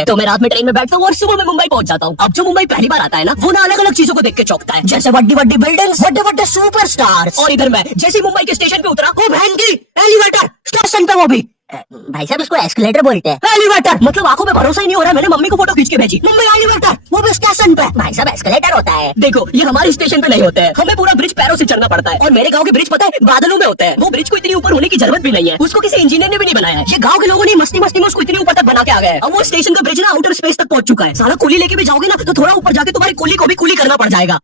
है, तो मैं रात में ट्रेन में बैठता हूँ और सुबह में मुंबई पहुंच जाता हूँ। अब जो मुंबई पहली बार आता है ना, वो ना अलग अलग चीजों को देख के चौंकता है, जैसे बड़ी बड़ी बिल्डिंग्स, बड़े बड़े सुपरस्टार्स। और इधर मैं जैसे मुंबई के स्टेशन पे उतरा, वो बहन की एलिवेटर स्टेशन पे, वो भी भाई साहब इसको एस्केलेटर बोलते हैं। एलिवेटर मतलब आंखों में भरोसा ही नहीं हो रहा है। मैंने मम्मी को फोटो खींच के भेजी, मुंबई एलिवेटर, वो भी स्टेशन पे। भाई साहब एस्केलेटर होता है। देखो ये हमारे स्टेशन पे नहीं होते हैं, हमें पूरा ब्रिज पैरों से चढ़ना पड़ता है। और मेरे गांव के ब्रिज पता है बादलों में होते हैं। वो ब्रिज को इतनी ऊपर होने की जरूरत भी नहीं है, उसको किसी इंजीनियर ने भी नहीं बनाया है। ये गांव के लोगों ने मस्ती मस्ती में उसको इतनी ऊपर तक बना के आ गए। अब वो स्टेशन का ब्रिज ना आउटर स्पेस तक पहुंच चुका है। सारा कुली लेके भी जाओगे ना तो थोड़ा ऊपर जाके तुम्हारी कुली को भी कुली करना पड़ जाएगा।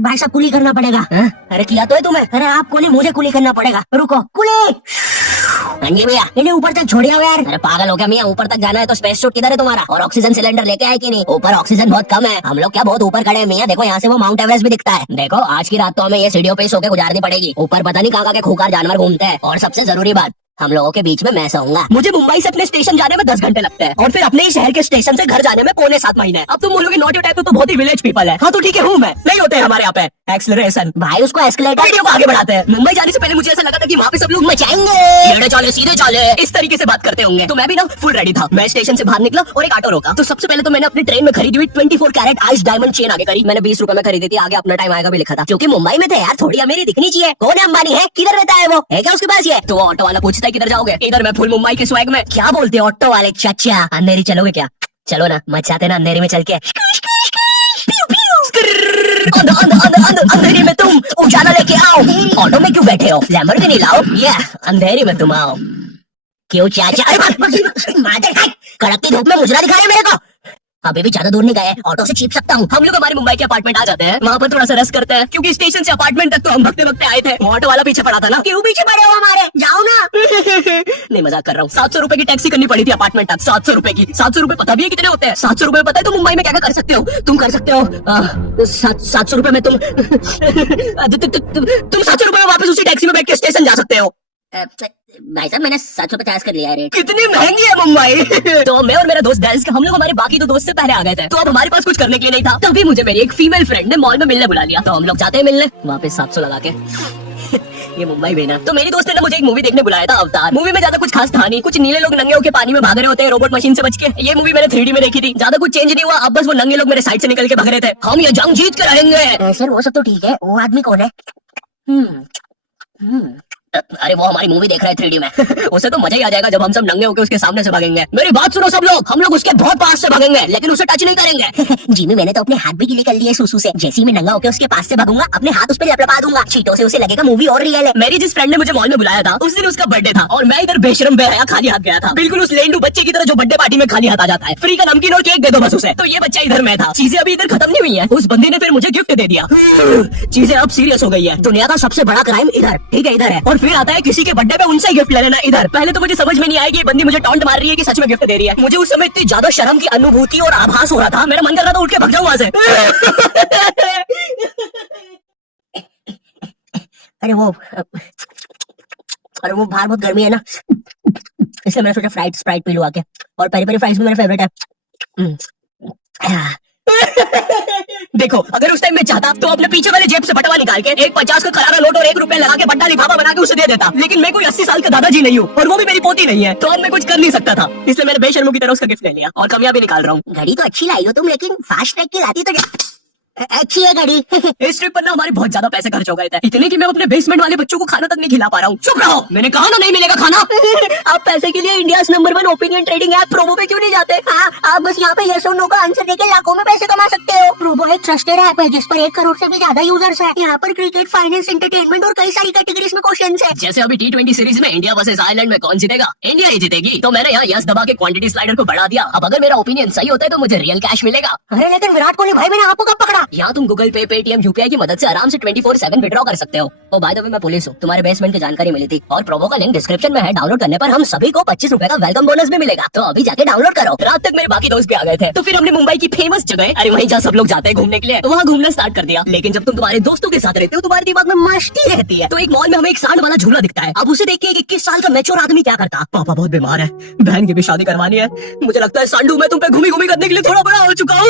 भाई साहब कुली करना पड़ेगा। अरे किया तो है तुम्हें। अरे आप कुली, मुझे कुली करना पड़ेगा। रुको कुली। हाँ जी भैया, इन्हें ऊपर तक छोड़िए यार। अरे पागल हो क्या मियां, ऊपर तक जाना है तो स्पेस सूट किधर है तुम्हारा? और ऑक्सीजन सिलेंडर लेके आए कि नहीं? ऊपर ऑक्सीजन बहुत कम है, हम लोग क्या बहुत ऊपर खड़े हैं मियां। देखो यहाँ से वो माउंट एवरेस्ट भी दिखता है। देखो आज की रात तो हमें ये सीढ़ियों पे सो के गुजारनी पड़ेगी। ऊपर पता नहीं कहाँ के खूंखार जानवर घूमते हैं। और सबसे जरूरी बात, हम लोगों के बीच में मैं सोऊंगा। मुझे मुंबई से अपने स्टेशन जाने में 10 घंटे लगते हैं और फिर अपने ही शहर के स्टेशन से घर जाने में पौने 7 महीने। अब तुम बोलोगे नॉट योर टाइप, तो बहुत ही विलेज पीपल है। हाँ तो ठीक है, हूँ मैं, नहीं होते हैं हमारे यहाँ पे एक्सेलरेशन। भाई उसको एस्केलेटर वीडियो को आगे बढ़ाते हैं। मुंबई जाने से पहले मुझे ऐसा लगा था कि वहाँ पे सब लोग मचाएंगे, टेढ़े चाले सीधे चाले इस तरीके से बात करते होंगे। तो मैं भी ना फुल रेडी था। मैं स्टेशन से बाहर निकला और एक ऑटो रोका। तो सबसे पहले तो मैंने अपनी ट्रेन में खरीदी हुई 24 कैरेट आइस डायमंड चेन आगे करी। मैंने 20 रुपए में खरीदी थी, आगे अपना टाइम आएगा भी लिखा था। क्योंकि मुंबई में थे यार, थोड़ी अमीरी दिखनी चाहिए। कौन है अंबानी है, किधर रहता है वो, है क्या उसके पास ये? तो ऑटो वाला पूछता है किधर जाओगे? इधर मैं फुल मुंबई के स्वैग में। क्या बोलते हो ऑटो वाले? चाचा अंधेरी चलोगे क्या? चलो ना, मचाते ना अंधेरी में चल के। अंधेरी में तुम उजाला लेके आओ। ऑटो में क्यों बैठे हो? लैम्बोर्गिनी लाओ। ये अंधेरी में तुम आओ। क्यों चाचा? कड़कती धूप में मुजरा दिखा रहे मेरे को। अभी भी ज्यादा दूर नहीं गए, ऑटो से छीप सकता हूँ। हम लोग हमारे मुंबई के अपार्टमेंट आ जाते हैं, वहाँ पर थोड़ा सा रेस्ट करते हैं। क्योंकि स्टेशन से अपार्टमेंट तक तो हम भगते भगते आए थे। ऑटो वाला पीछे पड़ा था ना। क्यों पीछे पड़े हो हमारे? जाओ ना। नहीं मजाक कर रहा हूँ। 700 रुपए की टैक्सी करनी पड़ी थी अपार्टमेंट तक। 700 रुपए की। 700 रुपए पता भी है कितने होते हैं? 700 रुपए पता है तो मुंबई में क्या क्या कर सकते हो? तुम कर सकते हो 700 रुपए में तुम 700 रुपए में वापस उसी टैक्सी में बैठ के स्टेशन जा सकते हो। भाई साहब मैंने 750 कर लिया है रेट। कितनी महंगी है मुंबई। तो मैं और मेरा दोस्त डेल्स, हम लोग हमारे बाकी दो दोस्त से पहले आ गए थे। तो अब हमारे पास कुछ करने के लिए नहीं था। तभी मुझे मेरी एक फीमेल फ्रेंड ने मॉल में मिलने बुला लिया। तो हम लोग जाते हैं मिलने, वापस 700 लगा के। ये मुंबई में ना। तो मेरी दोस्त ने मुझे एक मूवी देखने बुलाया था, अवतार। मूवी में ज्यादा कुछ खास था नहीं। कुछ नीले लोग नंगे होकर पानी में भाग रहे होते हैं रोबोट मशीन से बच के। ये मूवी मैंने 3D में देखी थी। ज्यादा कुछ चेंज नहीं हुआ। अब बस वो नंगे लोग मेरे साइड से निकल के भाग रहे थे। हम ये जंग जीत के रहेंगे। सर वो सब तो ठीक है, वो आदमी कौन है? अरे वो हमारी मूवी देख रहा है 3D में। उसे तो मजा ही आ जाएगा जब हम सब नंगे होकर उसके सामने से भागेंगे। मेरी बात सुनो सब लोग, हम लोग उसके बहुत पास से भागेंगे, लेकिन उसे टच नहीं करेंगे। जी मैंने तो अपने हाथ भी गीले कर लिए सुसु से। जैसे ही मैं नंगा होकर उसके पास से भागूंगा, अपने हाथ उस पर लपलपा दूंगा। चीटों से उसे लगेगा मूवी और रियल है। मेरी जिस फ्रेंड ने मुझे मॉल में बुलाया था, उस दिन उसका बर्थडे था और मैं इधर बेशरम बेहया खाली हाथ गया था। बिल्कुल उस लेंडू बच्चे की तरह जो बर्थडे पार्टी में खाली हाथ आ जाता है। फ्री का नमकीन और केक दे दो बस उसे। तो ये बच्चा इधर मैं था। चीजें अभी इधर खत्म नहीं हुई है। उस बंदे ने फिर मुझे गिफ्ट दे दिया। चीजें अब सीरियस हो गई है। दुनिया का सबसे बड़ा क्राइम इधर, ठीक है, इधर है। और फिर आता है किसी के बर्थडे पे उनसे गिफ्ट ले लेना इधर। पहले तो मुझे समझ में नहीं आएगी, बंदी मुझे टॉन्ट मार रही है कि सच में गिफ्ट दे रही है। मुझे उस समय इतनी ज्यादा शर्म की अनुभूति और आभास हो रहा था, मेरा मन कर रहा था उठ के भाग जाऊं वहां से। अरे वो बाहर बहुत गर्मी है ना, इसलिए मैंने सोचा स्प्राइट पी लूं आके। और पेरी पेरी फ्राइज भी मेरा फेवरेट है। देखो अगर उस टाइम में चाहता तो अपने पीछे वाले जेब से बटवा निकाल के एक 50 का करारा नोट और 1 रुपया लगा के बट्टा लिफाफा बना के उसे दे देता। लेकिन मैं कोई 80 साल का दादाजी नहीं हूँ और वो भी मेरी पोती नहीं है, तो अब मैं कुछ कर नहीं सकता था। इसलिए मैंने बेशर्मों की तरह उसका गिफ्ट ले लिया और कामयाबी निकाल रहा हूँ। घड़ी तो अच्छी लाई हो तुम, लेकिन फास्ट ट्रैक की लाती तो अच्छी है घड़ी। इस ट्रिप पर ना हमारे बहुत ज्यादा पैसे खर्च हो गए थे, इतने कि मैं अपने बेसमेंट वाले बच्चों को खाना तक नहीं खिला पा रहा हूँ। चुप रहो, मैंने कहा ना नहीं मिलेगा खाना। आप पैसे के लिए India number 1 opinion trading app promo पे क्यों नहीं जाते? हाँ, आप बस यहाँ पे यस और नो का आंसर देके लाखों में पैसे कमा सकते हो। प्रोमो एक ट्रस्टेड ऐप है जिस पर 1 करोड़ से भी ज्यादा यूजर्स हैं। यहाँ पर क्रिकेट, फाइनेंस, एंटरटेनमेंट और कई सारी कैटेगरीज में क्वेश्चंस है। जैसे अभी T20 सीरीज में इंडिया वर्सेस आयरलैंड में कौन जीतेगा? इंडिया ही जीतेगी। तो मैंने यहाँ यस दबा के क्वांटिटी स्लाइडर को बढ़ा दिया। अब अगर मेरा ओपिनियन सही होता है तो मुझे रियल कैश मिलेगा। अरे लेकिन विराट कोहली भाई, मैंने आपको कब पकड़ा? यहाँ तुम गूगल पे, पेटीएम, यूपीआई की मदद से आराम से 24/7 विड्रॉ कर सकते हो। ओ बाय द वे मैं पुलिस हूँ, तुम्हारे बेसमेंट की जानकारी मिली थी और प्रोमो का लिंक डिस्क्रिप्शन में है। डाउनलोड करने पर हम सभी को 25 रुपए का वेलकम बोनस भी मिलेगा, तो अभी जाके डाउनलोड करो। रात तक मेरे बाकी दोस्त भी आ गए थे, तो फिर हमने मुंबई की फेमस जगह, अरे वहीं जहाँ सब लोग जाते हैं घूमने के लिए, तो वहाँ घूमना स्टार्ट कर दिया। लेकिन जब तुम तुम्हारे दोस्तों के साथ रहते हो तुम्हारे दिमाग में मस्ती रहती है। तो एक मॉल में हमें एक सांड वाला झूला दिखता है। अब उसे देख के एक 21 साल का मैच्योर आदमी क्या करता? पापा बहुत बीमार है, बहन की भी शादी करवानी है, मुझे लगता है सांडू मैं तुम पे घूमी घूमी करने के लिए थोड़ा बड़ा हो चुका हूँ।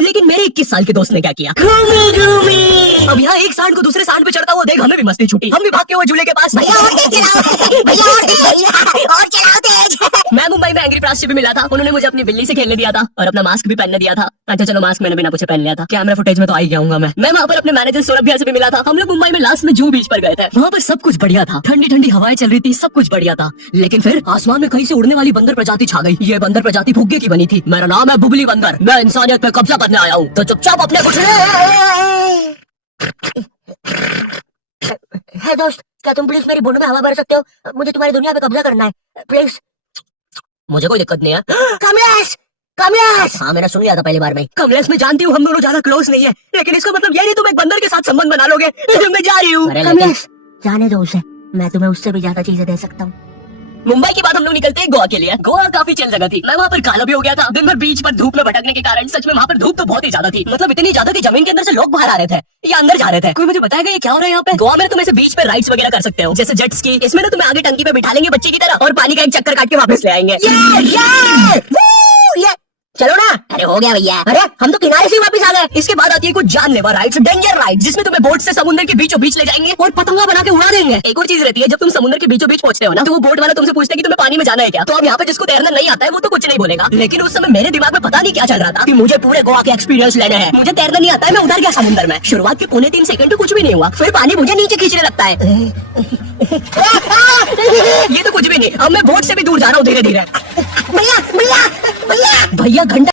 लेकिन मेरे 21 साल के दोस्त ने क्या किया। घूमी अब यहाँ एक सांड को दूसरे सांड पे चढ़ता हुआ देख हमें भी मस्ती छूटी। हम भी भाग के वो झूले के पास। भैया और तेज चलाओ, भैया और तेज, भैया और चलाओ तेज। मैं मुंबई में एंग्री प्रास से भी मिला था। उन्होंने मुझे अपनी बिल्ली से खेलने दिया था और अपना मास्क भी पहनने दिया था। अच्छा चलो मास्क मैंने बिना पूछे पहन लिया था। कैमरा फुटेज में तो आ ही गया मैं वहाँ पर अपने मैनेजर सौरभ भैया से भी मिला था। हम लोग मुंबई में लास्ट में जू बीच पर गए थे। वहाँ पर सब कुछ बढ़िया था, ठंडी ठंडी हवाएं चल रही थी, सब कुछ बढ़िया था। लेकिन फिर आसमान में कहीं से उड़ने वाली बंदर प्रजाति छा गई। ये बंदर प्रजाति भुग्गे की बनी थी। मेरा नाम है बुबली बंदर। मैं इंसानियत पे कब्जा करने आया हूँ, तो चुपचाप अपने कुछ। है दोस्त, क्या तुम प्लीज मेरी बोनों में हवा भर सकते हो? मुझे तुम्हारी दुनिया पे कब्जा करना है, प्लीज। मुझे कोई दिक्कत नहीं है। कमलेश, कमलेश। हाँ मैंने सुन लिया था पहली बार में। कमलेश मैं जानती हूँ हम दोनों ज्यादा क्लोज नहीं है, लेकिन इसका मतलब ये नहीं तुम एक बंदर के साथ संबंध बना लोगे। मैं जा रही हूँ। कमलेश जाने दो उसे, मैं तुम्हें उससे भी ज्यादा चीजें दे सकता हूँ। मुंबई के बाद हम लोग निकलते हैं गोवा के लिए। गोवा काफी चिल जगह थी। मैं वहाँ पर काला भी हो गया था दिन भर बीच पर धूप में भटकने के कारण। सच में वहाँ पर धूप तो बहुत ही ज्यादा थी, मतलब इतनी ज्यादा कि जमीन के अंदर से लोग बाहर आ रहे थे या अंदर जा रहे थे। कोई मुझे बताएगा ये क्या हो रहा है यहाँ पे? गोवा में तुम ऐसे बीच पे राइड्स वगैरह कर सकते हो, जैसे जेट स्की। इसमें ना तुम्हें आगे टंकी पे बिठा लेंगे बच्चे की तरह और पानी का एक चक्कर काट के वापस ले आएंगे। ये चलो ना। अरे हो गया भैया, अरे हम तो किनारे से वापस आ गए। इसके बाद आती है कुछ जानलेवा राइड्स, डेंजर राइड, जिसमें तुम्हें बोट से समुद्र के बीचों बीच ले जाएंगे और पतंगा बना के उड़ा देंगे। एक और चीज रहती है, जब तुम समुद्र के बीचों बीच पहुंचते हो ना, तो वो बोट वाला तुमसे पूछते हैं कि तुम्हें पानी में जाना है क्या। तो अब यहाँ पे जिसको तैरना नहीं आता है वो तो कुछ नहीं बोलेगा, लेकिन उस समय मेरे दिमाग में पता नहीं क्या चल रहा था कि मुझे पूरे गोवा के एक्सपीरियंस लेने हैं। मुझे तैरना नहीं आता है, मैं उधर गया समुद्र में। शुरुआत के 3.25 सेकंड तो कुछ भी नहीं हुआ, फिर पानी मुझे नीचे खींचने लगता है। ये तो कुछ भी नहीं, अब मैं बोट से भी दूर जा रहा हूँ धीरे धीरे। भैया भैया भैया भैया घंटा